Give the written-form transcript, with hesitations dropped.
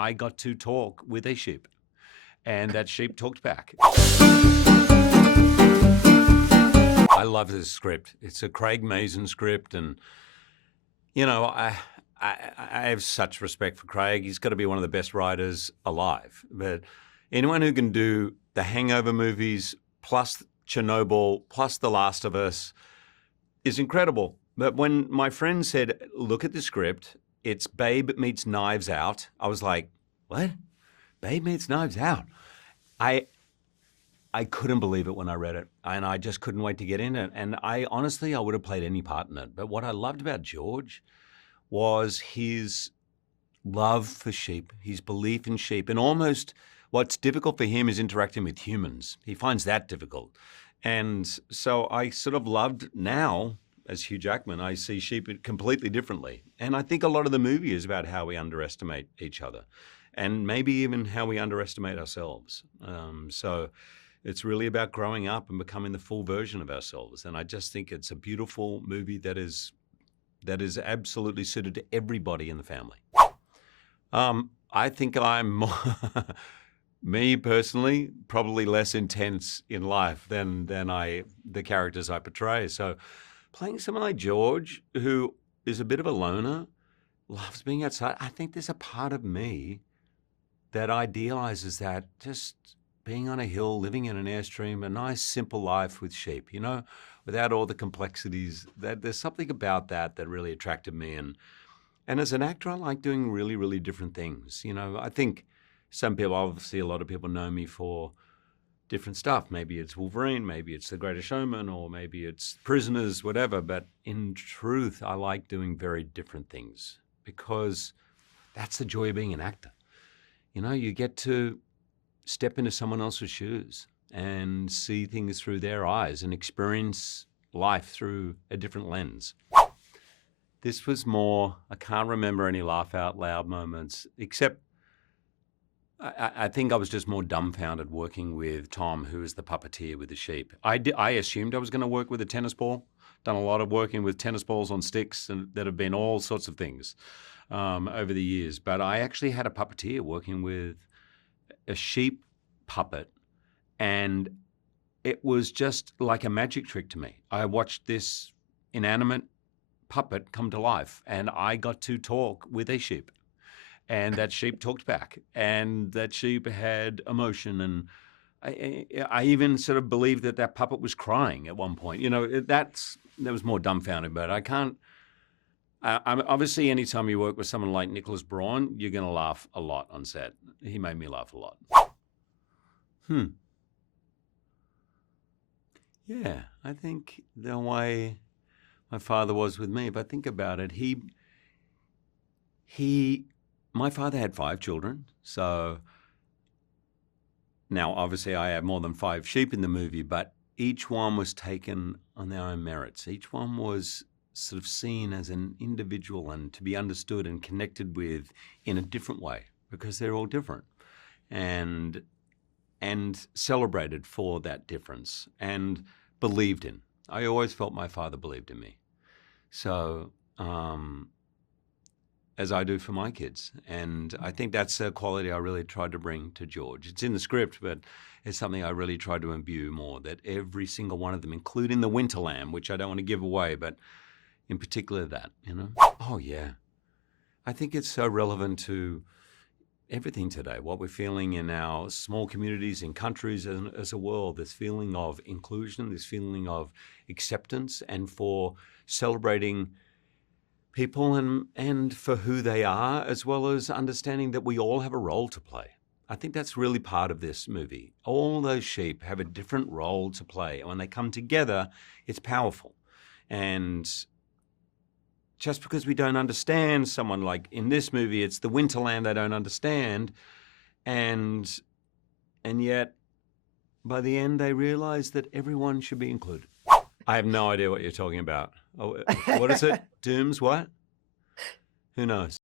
I got to talk with a sheep, and that sheep talked back. I love this script. It's a Craig Mazin script, and I have such respect for Craig. He's got to be one of the best writers alive. But anyone who can do the Hangover movies plus Chernobyl plus The Last of Us is incredible. But when my friend said, look at the script, it's Babe meets Knives Out, I was like, what? Babe meets Knives Out? I couldn't believe it when I read it, and I just couldn't wait to get in it. And I would have played any part in it. But what I loved about George was his love for sheep, his belief in sheep, and almost what's difficult for him is interacting with humans. He finds that difficult. And so I sort of loved now, as Hugh Jackman, I see sheep completely differently. And I think a lot of the movie is about how we underestimate each other and maybe even how we underestimate ourselves. So it's really about growing up and becoming the full version of ourselves. And I just think it's a beautiful movie that is absolutely suited to everybody in the family. I think I'm more, me personally, probably less intense in life than the characters I portray. So playing someone like George, who is a bit of a loner, loves being outside, I think there's a part of me that idealizes that, just being on a hill, living in an airstream, a nice simple life with sheep, without all the complexities. There's something about that really attracted me. And as an actor, I like doing really, really different things. I think some people, obviously a lot of people know me for different stuff. Maybe it's Wolverine, maybe it's The Greatest Showman, or maybe it's Prisoners, whatever. But in truth, I like doing very different things because that's the joy of being an actor. You get to step into someone else's shoes and see things through their eyes and experience life through a different lens. This was more, I can't remember any laugh out loud moments, except I think I was just more dumbfounded working with Tom, who is the puppeteer with the sheep. I assumed I was going to work with a tennis ball, done a lot of working with tennis balls on sticks and that have been all sorts of things over the years. But I actually had a puppeteer working with a sheep puppet, and it was just like a magic trick to me. I watched this inanimate puppet come to life, and I got to talk with a sheep, and that sheep talked back, and that sheep had emotion, and I even sort of believed that puppet was crying at one point. That was more dumbfounding, but I can't. Obviously, anytime you work with someone like Nicholas Braun, you're going to laugh a lot on set. He made me laugh a lot. Yeah, I think the way my father was with me, if I think about it, my father had 5 children. So now obviously I have more than 5 sheep in the movie, but each one was taken on their own merits. Each one was sort of seen as an individual and to be understood and connected with in a different way because they're all different, and celebrated for that difference and believed in. I always felt my father believed in me. So, as I do for my kids. And I think that's a quality I really tried to bring to George. It's in the script, but it's something I really tried to imbue more, that every single one of them, including the winter lamb, which I don't want to give away, but in particular that, Oh, yeah. I think it's so relevant to everything today, what we're feeling in our small communities, in countries, and as a world, this feeling of inclusion, this feeling of acceptance, and for celebrating people and for who they are, as well as understanding that we all have a role to play. I think that's really part of this movie. All those sheep have a different role to play. And when they come together, it's powerful. And just because we don't understand someone, like in this movie, it's the Winterland they don't understand. And yet, by the end, they realize that everyone should be included. I have no idea what you're talking about. Oh, what is it? Dooms what? Who knows?